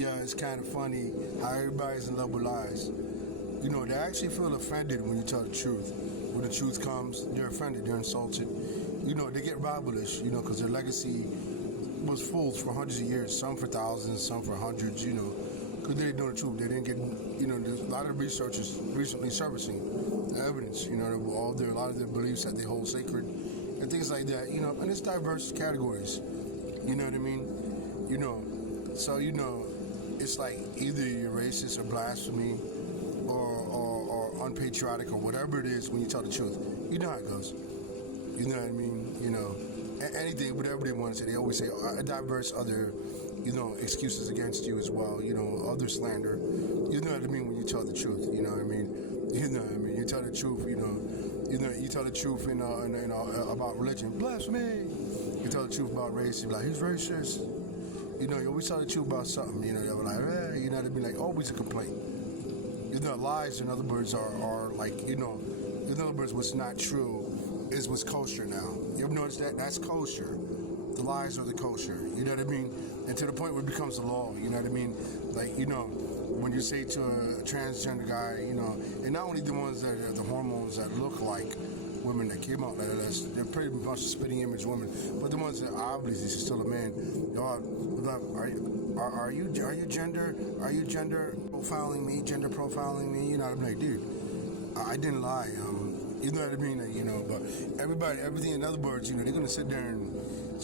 Yeah, it's kind of funny how everybody's in love with lies. They actually feel offended when you tell the truth. When the truth comes, they're offended, they're insulted. They get rivalrous, because their legacy was full for hundreds of years, some for thousands, some for hundreds, because they didn't know the truth. They didn't get, there's a lot of researchers recently surfacing evidence, a lot of their beliefs that they hold sacred and things like that, and it's diverse categories, you know what I mean? So, it's like either you're racist or blasphemy or unpatriotic or whatever it is when you tell the truth. You know how it goes. You know what I mean? Anything, whatever they want to say, they always say diverse other, excuses against you as well, other slander. You know what I mean when you tell the truth, you know what I mean? You tell the truth, you tell the truth, about religion. Blasphemy! You tell the truth about race, you're like, he's racist. You always tell the truth about something, they were like, it'd be like always a complaint. Lies, in other words, are like, in other words, what's not true is what's kosher now. You ever notice that? That's kosher. The lies are the kosher, you know what I mean? And to the point where it becomes the law, you know what I mean? Like, when you say to a transgender guy, and not only the ones that are the hormones that look like women that came out like that, they're pretty much spitting image women, but the ones that obviously is still a man. Are you gender profiling me? Gender profiling me? I'm like, dude, I didn't lie. You know what I mean? But everything. In other words, they're gonna sit there and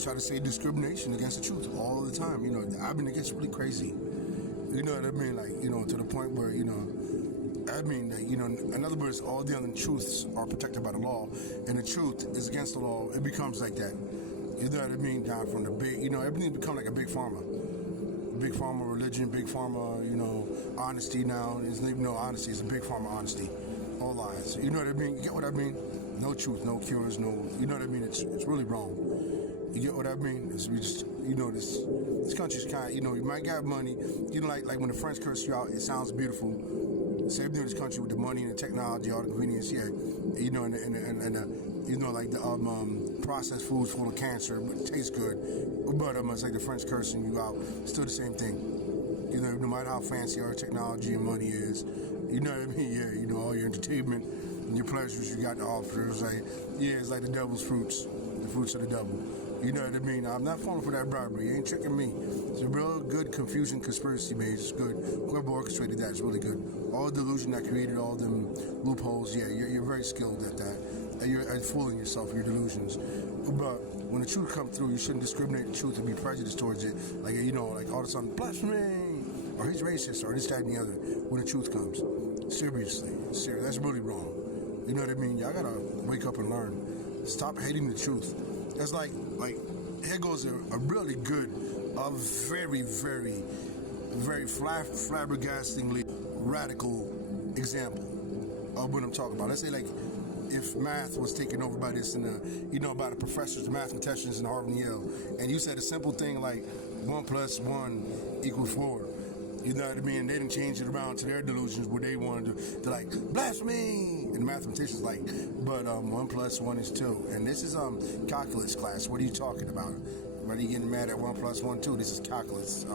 try to say discrimination against the truth all the time. I mean, it gets really crazy. You know what I mean? Like, to the point where, in other words, all the other truths are protected by the law, and the truth is against the law. It becomes like that. You know what I mean? Down from the big, everything become like a big pharma. Big pharma religion, big pharma, honesty now. There's even no honesty. It's a big pharma honesty. All lies. You know what I mean? You get what I mean? No truth, no cures, no. You know what I mean? It's really wrong. You get what I mean? We just, this country's kind. You might get money. Like when the French curse you out, it sounds beautiful. Same thing in this country with the money and the technology, all the convenience. Yeah, like the processed foods full of cancer, but it tastes good. But it's like the French cursing you out. Still the same thing. No matter how fancy our technology and money is, you know what I mean? Yeah, all your entertainment and your pleasures you got to offer. It's like the devil's fruits, the fruits of the devil. You know what I mean? I'm not falling for that bribery. You ain't tricking me. It's a real good confusion conspiracy, man. It's good. Whoever orchestrated that is really good. All the delusion that created all them loopholes, you're very skilled at that. And you're fooling yourself, your delusions. But when the truth comes through, you shouldn't discriminate the truth and be prejudiced towards it. Like, like all of a sudden, blasphemy, or he's racist, or this, that, and the other, when the truth comes. Seriously. That's really wrong. You know what I mean? Y'all gotta wake up and learn. Stop hating the truth. That's like here goes a really good, a very, very, very flabbergastingly radical example of what I'm talking about. Let's say like if math was taken over by this and by the professors, the mathematicians in Harvard and Yale, and you said a simple thing like 1 + 1 = 4. You know what I mean? They didn't change it around to their delusions where they wanted to like, blasphemy! And the mathematicians like, but 1 + 1 is 2. And this is calculus class. What are you talking about? Why are you getting mad at 1 + 1, 2? This is calculus.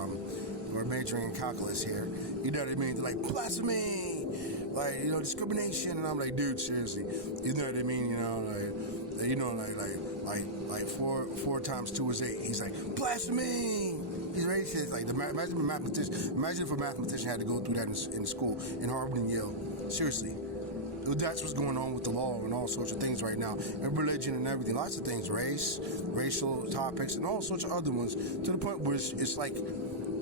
We're majoring in calculus here. You know what I mean? They're like, blasphemy! Like, discrimination. And I'm like, dude, seriously. You know what I mean? Like 4 times 2 is 8. He's like, blasphemy! He's racist. Like, imagine if a mathematician had to go through that in school, in Harvard and Yale. Seriously. That's what's going on with the law and all sorts of things right now. And religion and everything. Lots of things. Racial topics, and all sorts of other ones. To the point where it's like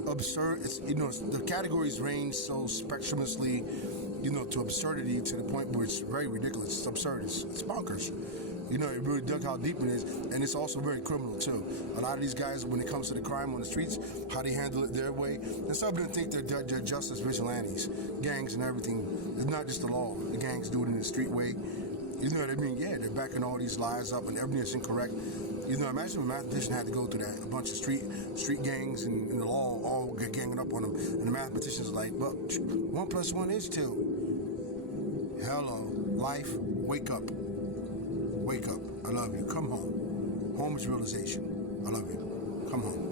absurd. It's, the categories range so spectrumously, to absurdity, to the point where it's very ridiculous. It's absurd. It's bonkers. It really dug how deep it is, and it's also very criminal too. A lot of these guys, when it comes to the crime on the streets, how they handle it their way, and some of them think they're justice vigilantes, gangs and everything. It's not just the law. The gangs do it in the street way. You know what I mean? Yeah, they're backing all these lies up, and everything is incorrect. Imagine if a mathematician had to go through that, a bunch of street gangs and the law all get ganging up on them, and the mathematicians are like, well, 1 + 1 is 2. Hello, life, wake up. Wake up. I love you. Come home. Home is realization. I love you. Come home.